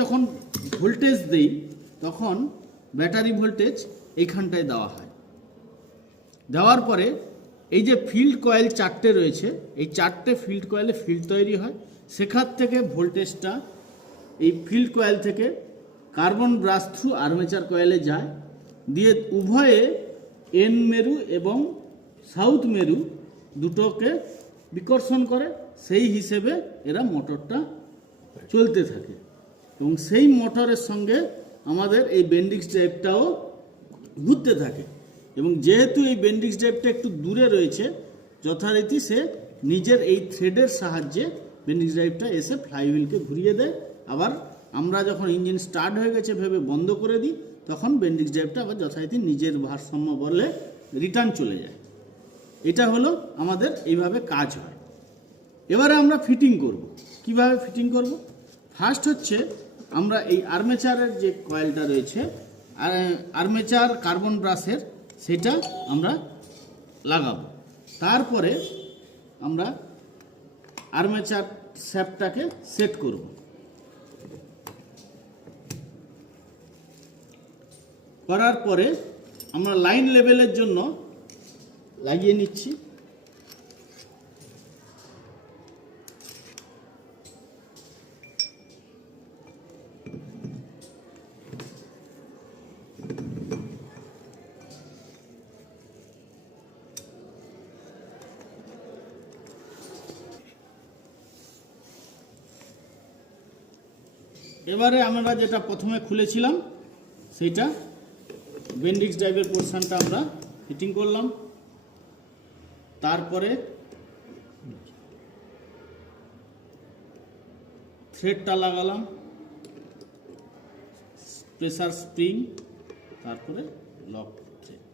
যখন ভোল্টেজ দেই তখন ব্যাটারি ভোল্টেজ এইখানটায় দেওয়া হয়। দেওয়ার পরে এই যে ফিল্ড কয়েল চারটে রয়েছে, এই চারটে ফিল্ড কয়েলে ফিল্ড তৈরি হয়। সেখান থেকে ভোল্টেজটা এই ফিল্ড কয়েল থেকে কার্বন ব্রাশ থ্রু আর্মেচার কয়েলে যায়, দিয়ে উভয়ে এন মেরু এবং সাউথ মেরু দুটোকে বিকর্ষণ করে। সেই হিসেবে এরা মোটরটা চলতে থাকে এবং সেই মোটরের সঙ্গে আমাদের এই বেন্ডিক্স ড্রাইভটাও ঘুরতে থাকে। এবং যেহেতু এই বেন্ডিক্স ড্রাইভটা একটু দূরে রয়েছে, যথারীতি সে নিজের এই থ্রেডের সাহায্যে বেন্ডিক্স ড্রাইভটা এসে ফ্লাইহুইলকে ঘুরিয়ে দেয়। আবার আমরা যখন ইঞ্জিন স্টার্ট হয়ে গেছে ভেবে বন্ধ করে দিই, তখন বেন্ডিক্স ড্রাইভটা আবার যথারীতি নিজের ভারসাম্য বলে রিটার্ন চলে যায়। এটা হলো আমাদের এইভাবে কাজ হয়। এবারে আমরা ফিটিং করব। কিভাবে ফিটিং করব? ফার্স্ট হচ্ছে আমরা এই আর্মেচারের যে কয়েলটা রয়েছে, আর্মেচার কার্বন ব্রাশের, সেটা আমরা লাগাবো। তারপরে আমরা আর্মেচার শ্যাফটটাকে সেট করব। করার পরে আমরা লাইন লেভেলের জন্য লাগিয়ে নিচ্ছি। এবারে আমরা যেটা প্রথমে খুলেছিলাম সেইটা বেন্ডিক্স ড্রাইভের পোর্শনটা আমরা ফিটিং করলাম। তারপরে থ্রেডটা লাগালাম, প্রেসার স্প্রিং, তারপরে লক থ্রেড।